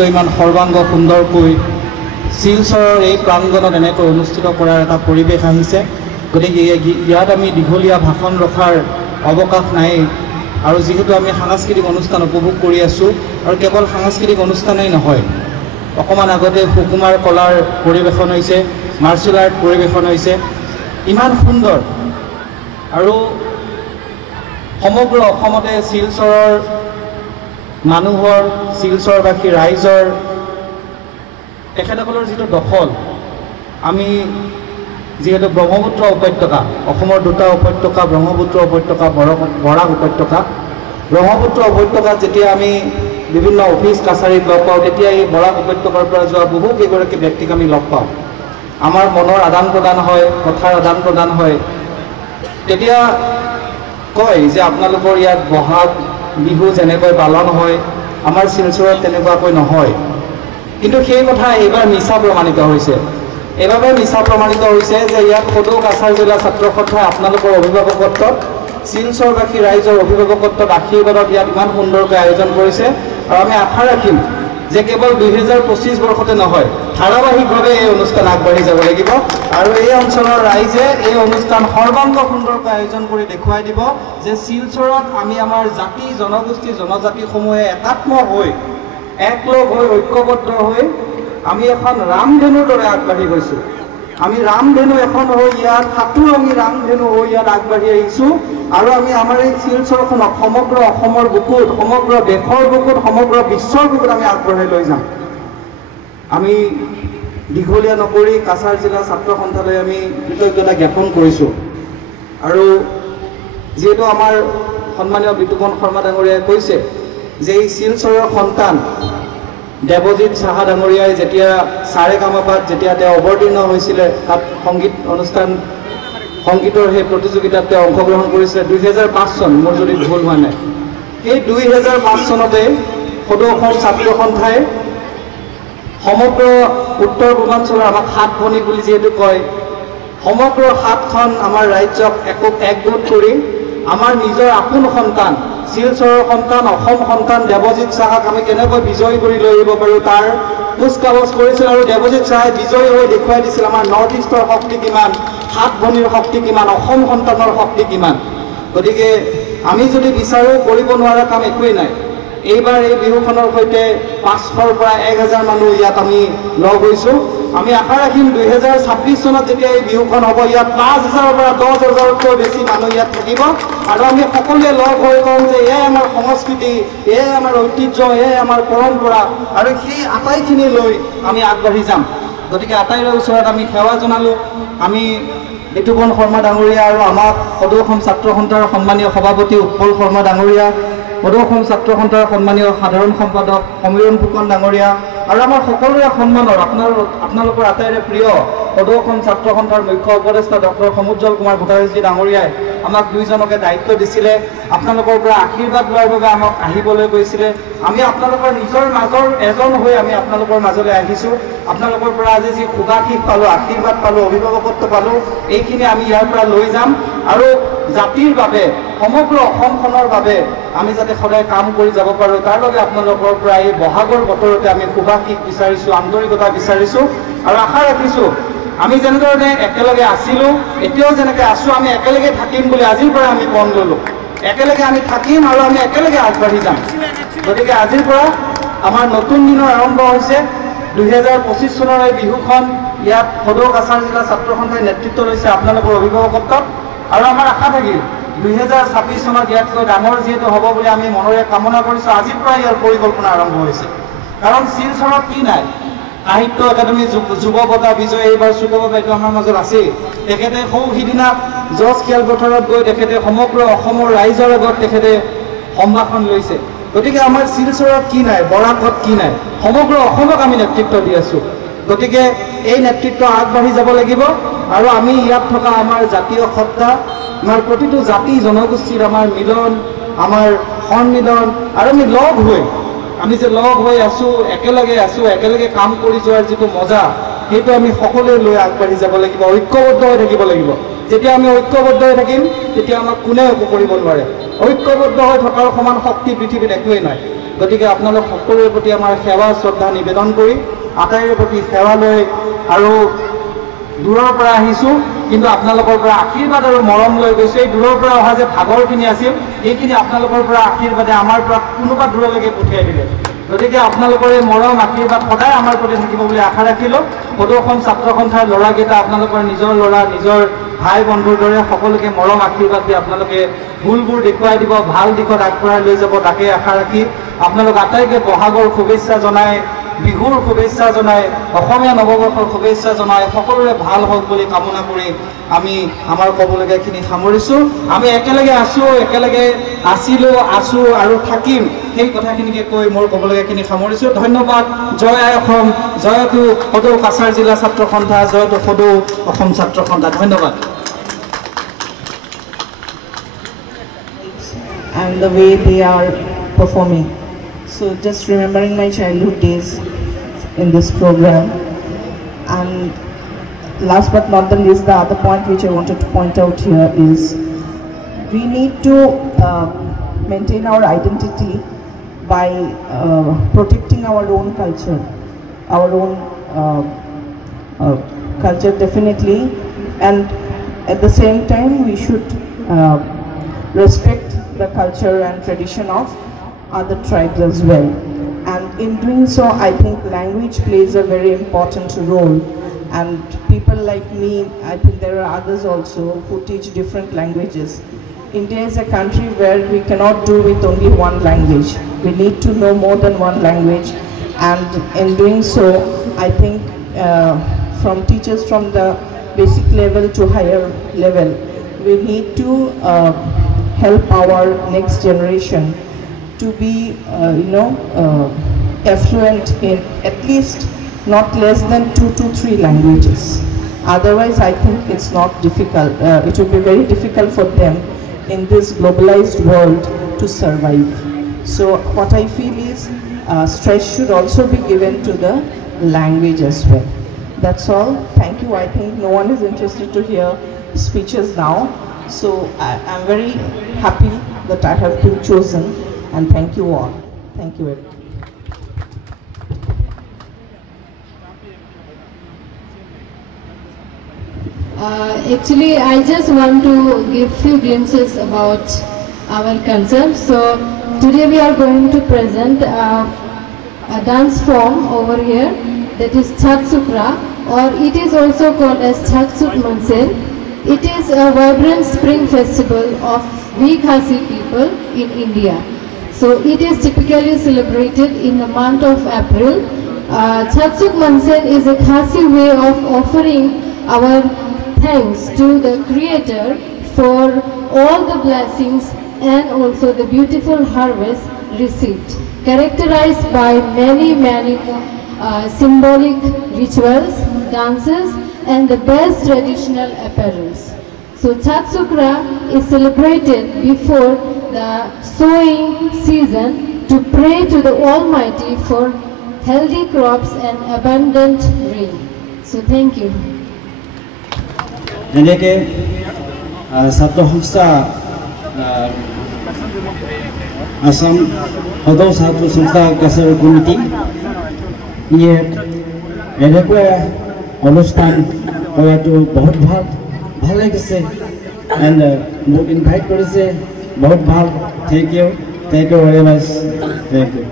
ইমান সৰ্বাংগ সুন্দৰকৈ শিলচৰৰ এই প্ৰাংগণত এনেকৈ অনুষ্ঠিত কৰাৰ এটা পৰিৱেশ আহিছে। গতিকে ইয়াত আমি দীঘলীয়া ভাষণ ৰখাৰ অৱকাশ নাই আৰু যিহেতু আমি সাংস্কৃতিক অনুষ্ঠান উপভোগ কৰি আছোঁ আৰু কেৱল সাংস্কৃতিক অনুষ্ঠানেই নহয়, অকণমান আগতে সুকুমাৰ কলাৰ পৰিৱেশন হৈছে, মাৰ্চেল আৰ্ট পৰিৱেশন হৈছে, ইমান সুন্দৰ আৰু সমগ্ৰ অসমতে শিলচৰৰ মানুহৰ শিলচৰবাসী ৰাইজৰ তেখেতসকলৰ যিটো দখল, আমি যিহেতু ব্ৰহ্মপুত্ৰ উপত্যকা, অসমৰ দুটা উপত্যকা ব্ৰহ্মপুত্ৰ উপত্যকা, বৰাক উপত্যকা, ব্ৰহ্মপুত্ৰ উপত্যকাত যেতিয়া আমি বিভিন্ন অফিচ কাছাৰীত লগ পাওঁ, তেতিয়া এই বৰাক উপত্যকাৰ পৰা যোৱা বহু কেইগৰাকী ব্যক্তিক আমি লগ পাওঁ। আমাৰ মনৰ আদান প্ৰদান হয়, কথাৰ আদান প্ৰদান হয়। তেতিয়া কয় যে আপোনালোকৰ ইয়াত বহাগ বিহু যেনেকৈ পালন হয়, আমাৰ শিলচৰত তেনেকুৱাকৈ নহয়। কিন্তু সেই কথা এইবাৰ মিছা প্ৰমাণিত হৈছে। এইবাবে মিছা প্ৰমাণিত হৈছে যে ইয়াত সদৌ কাছাৰ জিলা ছাত্ৰ সন্থাই আপোনালোকৰ অভিভাৱকত্বত, শিলচৰবাসী ৰাইজৰ অভিভাৱকত্বত, আশীৰ্বাদত ইয়াত ইমান সুন্দৰকৈ আয়োজন কৰিছে। আৰু আমি আশা ৰাখিম যে কেৱল 2025 বৰ্ষতে নহয়, ধাৰাবাহিকভাৱে এই অনুষ্ঠান আগবাঢ়ি যাব লাগিব আৰু এই অঞ্চলৰ ৰাইজে এই অনুষ্ঠান সৰ্বাংগ সুন্দৰকৈ আয়োজন কৰি দেখুৱাই দিব যে শিলচৰত আমি আমাৰ জাতি জনগোষ্ঠী জনজাতিসমূহে একাত্ম হৈ, একলগ হৈ, ঐক্যবদ্ধ হৈ আমি এখন ৰামধেনুৰ দৰে আগবাঢ়ি গৈছোঁ। আমি ৰামধেনু এখন হৈ ইয়াত সাতোৰঙী ৰামধেনু হৈ ইয়াত আগবাঢ়ি আহিছোঁ আৰু আমি আমাৰ এই শিলচৰখনক সমগ্ৰ অসমৰ বুকুত, সমগ্ৰ দেশৰ বুকুত, সমগ্ৰ বিশ্বৰ বুকুত আমি আগবঢ়াই লৈ যাম। আমি দীঘলীয়া নকৰি কাছাৰ জিলা ছাত্ৰ সন্থালৈ আমি কৃতজ্ঞতা জ্ঞাপন কৰিছোঁ। আৰু যিহেতু আমাৰ সন্মানীয় বিতুপন শৰ্মা ডাঙৰীয়াই কৈছে যে এই শিলচৰৰ সন্তান দেৱজিৎ সাহা ডাঙৰীয়াই যেতিয়া সাৰেগামাপাত যেতিয়া তেওঁ অৱতীৰ্ণ হৈছিলে, তাত সংগীত অনুষ্ঠান, সংগীতৰ সেই প্ৰতিযোগিতাত তেওঁ অংশগ্ৰহণ কৰিছিলে 2005 চন, মোৰ যদি ভুল হোৱা নাই। সেই 2005 চনতে সদৌ অসম ছাত্ৰ সন্থাই সমগ্ৰ উত্তৰ পূৰ্বাঞ্চলৰ আমাক 7 ভনী বুলি যিহেতু কয়, সমগ্ৰ 7খন আমাৰ ৰাজ্যক একগোট কৰি আমাৰ নিজৰ আপোন সন্তান, শিলচৰৰ সন্তান, অসম সন্তান দেৱজিৎ সাহাক আমি কেনেকৈ বিজয়ী কৰি লৈ আহিব পাৰোঁ তাৰ কুচকাৱাজ কৰিছিল। আৰু দেৱজিৎ সাহাই বিজয়ী হৈ দেখুৱাই দিছিল আমাৰ নৰ্থ ইষ্টৰ শক্তি কিমান, 7 ভনীৰ শক্তি কিমান, অসম সন্তানৰ শক্তি কিমান। গতিকে আমি যদি বিচাৰোঁ, কৰিব নোৱাৰা কাম একোৱেই নাই। এইবাৰ এই বিহুখনৰ সৈতে 500ৰ পৰা 1000 মানুহ ইয়াত আমি লগ হৈছোঁ। আমি আশা ৰাখিম 2026 চনত যেতিয়া এই বিহুখন হ'ব, ইয়াত 5000ৰ পৰা 10,000তকৈ বেছি মানুহ ইয়াত থাকিব আৰু আমি সকলোৱে লগ হৈ কওঁ যে এয়াই আমাৰ সংস্কৃতি, এয়াই আমাৰ ঐতিহ্য, এয়াই আমাৰ পৰম্পৰা আৰু সেই আটাইখিনি লৈ আমি আগবাঢ়ি যাম। গতিকে আটাইৰে ওচৰত আমি সেৱা জনালোঁ। আমি বিতুপন শৰ্মা ডাঙৰীয়া আৰু আমাক সদৌ অসম ছাত্ৰ সন্থাৰ সন্মানীয় সভাপতি উৎপল শৰ্মা ডাঙৰীয়া, সদৌ অসম ছাত্ৰ সন্থাৰ সন্মানীয় সাধাৰণ সম্পাদক সমীৰণ ফুকন ডাঙৰীয়া আৰু আমাৰ সকলোৰে সন্মানৰ আপোনালোকৰ আটাইৰে প্ৰিয় সদৌ অসম ছাত্ৰ সন্থাৰ মুখ্য উপদেষ্টা ডক্টৰ সমুজ্জ্বল কুমাৰ ভূটাৰাজী ডাঙৰীয়াই আমাক দুইজনকে দায়িত্ব দিছিলে। আপোনালোকৰ পৰা আশীৰ্বাদ লোৱাৰ বাবে আমাক আহিবলৈ কৈছিলে। আমি আপোনালোকৰ নিজৰ মাজৰ এজন হৈ আমি আপোনালোকৰ মাজলৈ আহিছোঁ। আপোনালোকৰ পৰা আজি যি শুভাশীষ পালোঁ, আশীৰ্বাদ পালোঁ, অভিভাৱকত্ব পালোঁ, এইখিনি আমি ইয়াৰ পৰা লৈ যাম আৰু জাতিৰ বাবে, সমগ্ৰ অসমখনৰ বাবে আমি যাতে সদায় কাম কৰি যাব পাৰোঁ, তাৰ বাবে আপোনালোকৰ পৰা এই বহাগৰ বতৰতে আমি শুভাশীষ বিচাৰিছোঁ, আন্তৰিকতা বিচাৰিছোঁ আৰু আশা ৰাখিছোঁ আমি যেনেধৰণে একেলগে আছিলোঁ, এতিয়াও যেনেকৈ আছোঁ, আমি একেলগে থাকিম বুলি আজিৰ পৰা আমি পণ ল'লোঁ। একেলগে আমি থাকিম আৰু আমি একেলগে আগবাঢ়ি যাম। গতিকে আজিৰ পৰা আমাৰ নতুন দিনৰ আৰম্ভ হৈছে। 2025 চনৰ এই বিহুখন ইয়াত সদৌ কাছাৰ জিলা ছাত্ৰ সন্থাই নেতৃত্ব লৈছে আপোনালোকৰ অভিভাৱকত্বত আৰু আমাৰ আশা থাকিল 2026 চনত ইয়াতকৈ ডাঙৰ যিহেতু হ'ব বুলি আমি মনেৰে কামনা কৰিছোঁ। আজিৰ পৰা ইয়াৰ পৰিকল্পনা আৰম্ভ হৈছে। কাৰণ শিলচৰত কি নাই, সাহিত্য একাডেমী যুৱ বঁটা বিজয় এইবাৰ চুকবা বাইদেউ আমাৰ মাজত আছেই। তেখেতে সিদিনা জজ খেলপথাৰত গৈ তেখেতে সমগ্ৰ অসমৰ ৰাইজৰ আগত তেখেতে সম্ভাষণ লৈছে। গতিকে আমাৰ শিলচৰত কি নাই, বৰাকত কি নাই, সমগ্ৰ অসমক আমি নেতৃত্ব দি আছোঁ। গতিকে এই নেতৃত্ব আগবাঢ়ি যাব লাগিব আৰু আমি ইয়াত থকা আমাৰ জাতীয় সত্তা, আমাৰ প্ৰতিটো জাতি জনগোষ্ঠীৰ আমাৰ মিলন, আমাৰ সন্মিলন আৰু আমি লগ হৈ, আমি যে লগ হৈ আছোঁ, একেলগে কাম কৰি যোৱাৰ যিটো মজা, সেইটো আমি সকলোৱে লৈ আগবাঢ়ি যাব লাগিব, ঐক্যবদ্ধ হৈ থাকিব লাগিব। যেতিয়া আমি ঐক্যবদ্ধ হৈ থাকিম, তেতিয়া আমাক কোনেও একো কৰিব নোৱাৰে। ঐক্যবদ্ধ হৈ থকাৰ সমান শক্তি পৃথিৱীত একোৱেই নাই। গতিকে আপোনালোক সকলোৰে প্ৰতি আমাৰ সেৱা শ্ৰদ্ধা নিবেদন কৰি আটাইৰে প্ৰতি সেৱা লৈ আৰু দূৰৰ পৰা আহিছোঁ কিন্তু আপোনালোকৰ পৰা আশীৰ্বাদ আৰু মৰম লৈ গৈছোঁ। এই দূৰৰ পৰা অহা যে ভাগৰখিনি আছিল এইখিনি আপোনালোকৰ পৰা আশীৰ্বাদে আমাৰ পৰা কোনোবা দূৰলৈকে পঠিয়াই দিলে। গতিকে আপোনালোকৰ এই মৰম আশীৰ্বাদ সদায় আমাৰ প্ৰতি থাকিব বুলি আশা ৰাখিলোঁ। সদৌ অসম ছাত্ৰ সন্থাৰ ল'ৰাকেইটা আপোনালোকৰ নিজৰ ল'ৰা নিজৰ ভাই বন্ধুৰ দৰে সকলোকে মৰম আশীৰ্বাদ দি আপোনালোকে ভুলবোৰ দেখুৱাই দিব, ভাল দিশত আগবঢ়াই লৈ যাব তাকে আশা ৰাখি আপোনালোক আটাইকে বহাগৰ শুভেচ্ছা জনাই, বিহুৰ শুভেচ্ছা জনাই, অসমীয়া নৱবৰ্ষৰ শুভেচ্ছা জনাই সকলোৰে ভাল হওক বুলি কামনা কৰি আমি আমাৰ ক'বলগীয়াখিনি সামৰিছোঁ। আমি একেলগে আছোঁ, একেলগে আছোঁ আৰু থাকিম সেই কথাখিনিকে কৈ মোৰ ক'বলগীয়াখিনি সামৰিছোঁ। ধন্যবাদ। জয় আই অসম, জয়তো সদৌ কাছাৰ জিলা ছাত্ৰ সন্থা, জয়তো সদৌ অসম ছাত্ৰ সন্থা। ধন্যবাদ। And the way they are performing. So just remembering my childhood days in this program. And last but not the least, the other point which I wanted to point out here is we need to maintain our identity by protecting our own culture, culture definitely, and at the same time we should respect the culture and tradition of other tribes as well. And in doing so, I think language plays a very important role. And people like me, I think there are others also who teach different languages. India is a country where we cannot do with only one language. We need to know more than one language. And in doing so, I think from teachers from the basic level to higher level, we need to help our next generation to be, affluent in at least not less than 2 to 3 languages. Otherwise, I think it's not difficult. It will be very difficult for them in this globalized world to survive. So what I feel is stress should also be given to the language as well. That's all. Thank you. I think no one is interested to hear speeches now. So I'm very happy that I have been chosen, and thank you all. Thank you very much. Actually, I just want to give few glimpses about our culture. So today we are going to present a dance form over here that is Chatsukra, or it is also called as Chatsuk Manser. It is a vibrant spring festival of we Khasi people in India. So it is typically celebrated in the month of April. Chatsuk Manser is a Khasi way of offering our thanks to the Creator for all the blessings and also the beautiful harvest received, characterized by many symbolic rituals, dances, and the best traditional apparels. So Chatsukra is celebrated before the sowing season to pray to the Almighty for healthy crops and abundant rain. So thank you. এনেকে ছাত্ৰ সংস্থা আসাম সদৌ ছাত্ৰ সংস্থা Cachar committee ইয়ে এনেকুৱা অনুষ্ঠান কৰাটো বহুত ভাল লাগিছে এণ্ড মোক ইনভাইট কৰিছে বহুত ভাল thank you very much thank you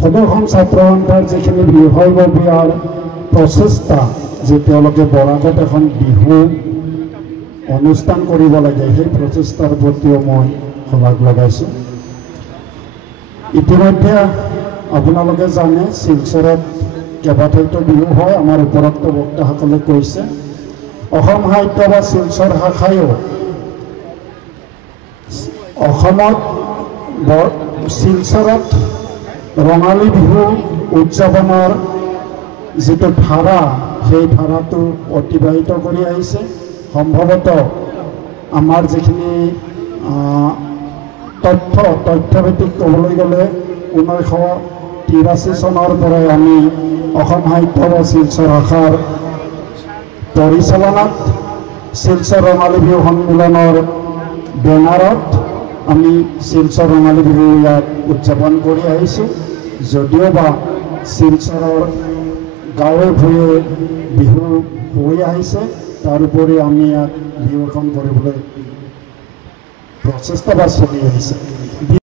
সদৌ অসম ছাত্ৰ সন্থাৰ যিখিনি বিহৰ প্ৰচেষ্টা যে তেওঁলোকে বৰাগত এখন বিহু অনুষ্ঠান কৰিব লাগে সেই প্ৰচেষ্টাৰ প্ৰতিও মই শলাগ লগাইছোঁ ইতিমধ্যে আপোনালোকে জানে শিলচৰত কেইবাঠাইতো বিহু হয় আমাৰ উপৰোক্ত বক্তাসকলে কৈছে অসম সাহিত্য বা শিলচৰ শাখায়ো অসমত শিলচৰত ৰঙালী বিহু উদযাপনৰ যিটো ধাৰা সেই ধাৰাটো অতিবাহিত কৰি আহিছে সম্ভৱতঃ আমাৰ যিখিনি তথ্যভিত্তিক ক'বলৈ গ'লে 1983 চনৰ পৰাই আমি অসম সাহিত্য বা শিলচৰ শাখাৰ পৰিচালনাত শিলচৰ ৰঙালী বিহু সন্মিলনৰ বেনাৰত আমি শিলচৰ ৰঙালী বিহু ইয়াত উদযাপন কৰি আহিছোঁ যদিও বা শিলচৰৰ গাঁৱে ভূঞে বিহু হৈ আহিছে তাৰোপৰি আমি ইয়াত বিহু এখন কৰিবলৈ প্ৰচেষ্টা চলি আহিছে।